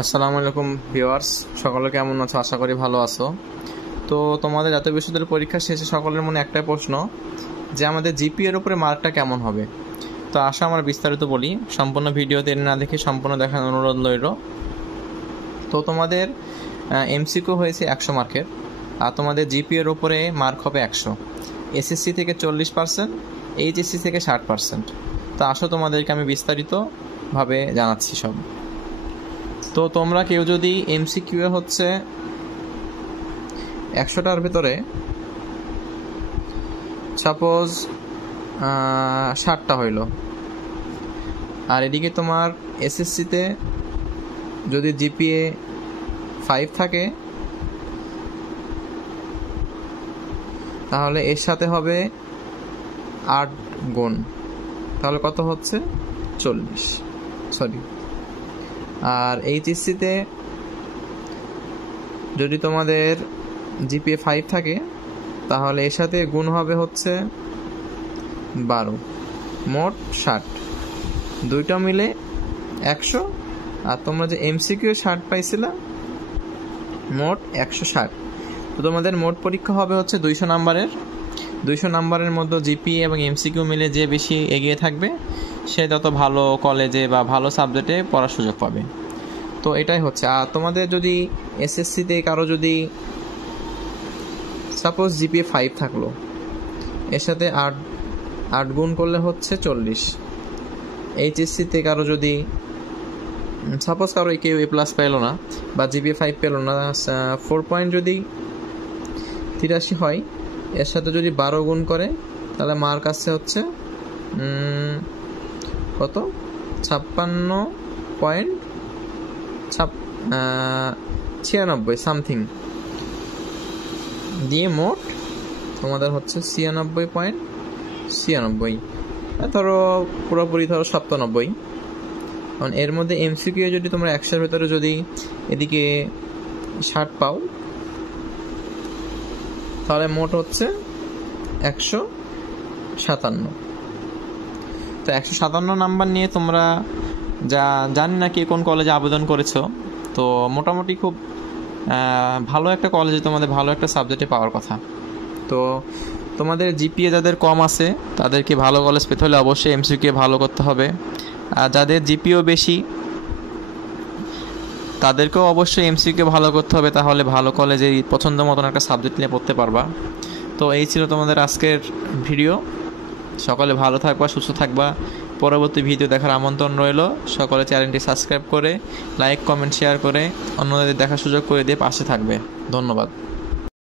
আসসালামু আলাইকুম ভিউয়ার্স, সকলে কেমন আছো? আশা করি ভালো আছো। তো তোমাদের জাতীয় বিশ্ববিদ্যালয়ের পরীক্ষা শেষে সকলের মনে একটাই প্রশ্ন যে আমাদের জিপিএ এর উপরে মার্কটা কেমন হবে। তো আসো আমরা বিস্তারিত বলি, সম্পূর্ণ ভিডিওতে না দেখে সম্পূর্ণ দেখার অনুরোধ রইল। তো তোমাদের এমসিকিউ হয়েছে 100 মার্কের, আর তোমাদের জিপিএ এর উপরে মার্ক হবে 100, এসএসসি থেকে 40%, এইচএসসি থেকে 60%। তো আসো তোমাদেরকে আমি বিস্তারিতভাবে জানাচ্ছি সব। তো তোমরা কেউ যদি এমসিকিউ হচ্ছে 100টার ভিতরে সাপোজ 60টা হইল, আর এদিকে তোমার এসএসসিতে যদি জিপিএ 5 থাকে তাহলে এর সাথে হবে 8 গুণ, তাহলে কত হচ্ছে 40, সরি। আর এইচএসসিতে যদি তোমাদের জিপিএ 5 থাকে তাহলে এর সাথে গুণ হবে হচ্ছে 12, মোট 60, দুইটা মিলে 100। আর তোমরা যে এমসিকিউ 60 পাইছিলা, মোট 160। তো তোমাদের মোট পরীক্ষা হবে হচ্ছে 200 নাম্বারের। 200 নাম্বারের মধ্যে জিপিএ এবং এমসিকিউ মিলে যে বেশি এগিয়ে থাকবে সে তত ভালো কলেজে বা ভালো সাবজেক্টে পড়ার সুযোগ পাবে। তো এটাই হচ্ছে। আর তোমাদের যদি এসএসসিতে কারো যদি সাপোজ জিপিএ 5 থাকলো, এর সাথে 8 গুণ করলে হচ্ছে 40। এইচএসসিতে কারো যদি সাপোজ কারো কেউ এ প্লাস পেলো না বা জিপিএ 5 পেলো না, 4 পয়েন্ট যদি 83 হয়, এর সাথে যদি 12 গুণ করে তাহলে মার্ক আসছে হচ্ছে কত, 56.96 সামথিং দিয়ে মোট তোমাদের হচ্ছে 96.96, ধরো পুরোপুরি ধরো 97। কারণ এর মধ্যে এমসিকিউ যদি তোমরা 100-এর ভেতরে যদি এদিকে 60 পাও তাহলে মোট হচ্ছে 157। তো 157 নাম্বার নিয়ে তোমরা জানি না কে কোন কলেজে আবেদন করেছো, তো মোটামুটি খুব ভালো একটা কলেজে তোমাদের ভালো একটা সাবজেক্টে পাওয়ার কথা। তো তোমাদের জিপিএ যাদের কম আছে তাদেরকে ভালো কলেজ পেতে হলে অবশ্যই এমসিকিউ ভালো করতে হবে, আর যাদের জিপিও বেশি তাদেরকেও অবশ্যই এমসিকিউ ভালো করতে হবে, তাহলে ভালো কলেজে পছন্দ মতন একটা সাবজেক্ট নিয়ে পড়তে পারবা। তো এই ছিল তোমাদের আজকের ভিডিও। সকলে ভালো থাকবা, সুস্থ থাকবা। পরবর্তী ভিডিও দেখার আমন্ত্রণ রইল। সকলে চ্যানেলটি সাবস্ক্রাইব করে লাইক, কমেন্ট, শেয়ার করে অন্যদের দেখার সুযোগ করে দিয়ে পাশে থাকবে। ধন্যবাদ।